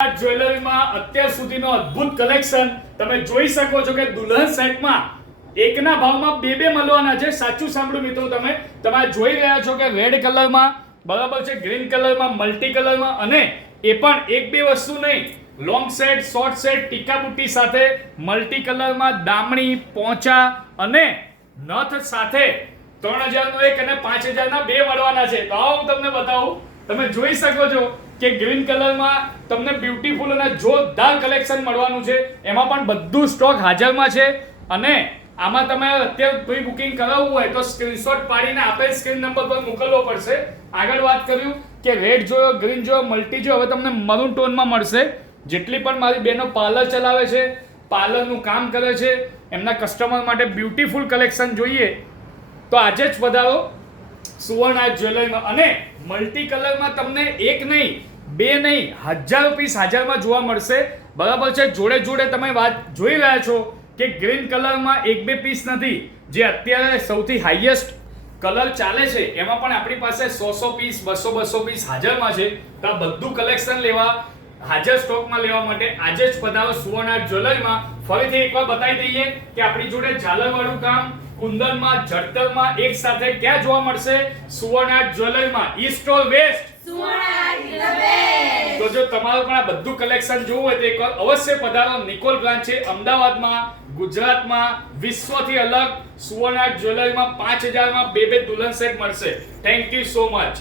જ્વેલરીમાં અત્યાર સુધીનો અદ્ભુત કલેક્શન તમે જોઈ શકો છો કે દુલ્હન સેટમાં એકના ભાવમાં બે મળવાના છે. સાચું સાંભળ્યું મિત્રો, તમે જોઈ રહ્યા છો કે રેડ કલરમાં બરાબર છે, ગ્રીન કલરમાં, મલ્ટી કલરમાં, અને એ પણ એક બે વસ્તુ નહીં, લોંગ સેટ, શોર્ટ સેટ, ટીકા બુટ્ટી સાથે મલ્ટી કલરમાં, દામણી, પોંચા અને નથ સાથે 3000 નો એક અને 5000 ના બે મળવાના છે. તો આવો હું તમને બતાવું. તમે જોઈ શકો છો કે ગ્રીન કલરમાં તમને બ્યુટીફુલ અને જોરદાર કલેક્શન મળવાનું છે. એમાં પણ બધું સ્ટોક હાજરમાં છે અને આમાં તમે અત્યારે પ્રી બુકિંગ કરાવવું હોય તો સ્ક્રીનશોટ પાડીને આપેલ સ્ક્રીન નંબર પર મોકલવો પડશે. આગળ વાત કર્યું કે રેડ જોયો, ગ્રીન જોયો, મલ્ટી જોયો, હવે તમને મરૂન ટોનમાં મળશે. જેટલી પણ મારી બહેનો પાર્લર ચલાવે છે, પાર્લરનું કામ કરે છે, એમના કસ્ટમર માટે બ્યુટીફુલ કલેક્શન જોઈએ તો આજે જ વધારો સુવર્ણ આર્ટ જ્વેલરીમાં. અને મલ્ટી કલરમાં તમને એક નહીં, બે નહીં, હજારો પીસ હાજરમાં જોવા મળશે. બરાબર છે. જોડે જોડે તમે વાત જોઈ રહ્યા છો કે ગ્રીન કલરમાં એક બે પીસ નથી, જે અત્યારે સૌથી હાઈએસ્ટ કલર ચાલે છે એમાં પણ આપણી પાસે 100 પીસ, 200 પીસ હાજરમાં છે. તો આ બધું કલેક્શન લેવા, હાજર સ્ટોકમાં લેવા માટે આજે જ પધારો સુવર્ણ આર્ટ જ્વેલરીમાં. ફરીથી એકવાર બતાવી દઈએ કે આપણી જોડે ઝાલરવાળું કામ કુંદનમાં, જડતરમાં એક સાથે ક્યાં જોવા મળશે? સુવર્ણ આર્ટ જ્વેલરીમાં, ઈસ્ટ ઓર વેસ્ટ. તો જો તમારું પણ આ બધું કલેક્શન જોવું હોય તો એકવાર અવશ્ય પધારો. નિકોલ બ્રાન્ચ છે અમદાવાદમાં, ગુજરાતમાં. વિશ્વથી અલગ સુવર્ણ આર્ટ જ્વેલરીમાં 5000 માં બે દુલ્હન સેટ મળશે. Thank you so much.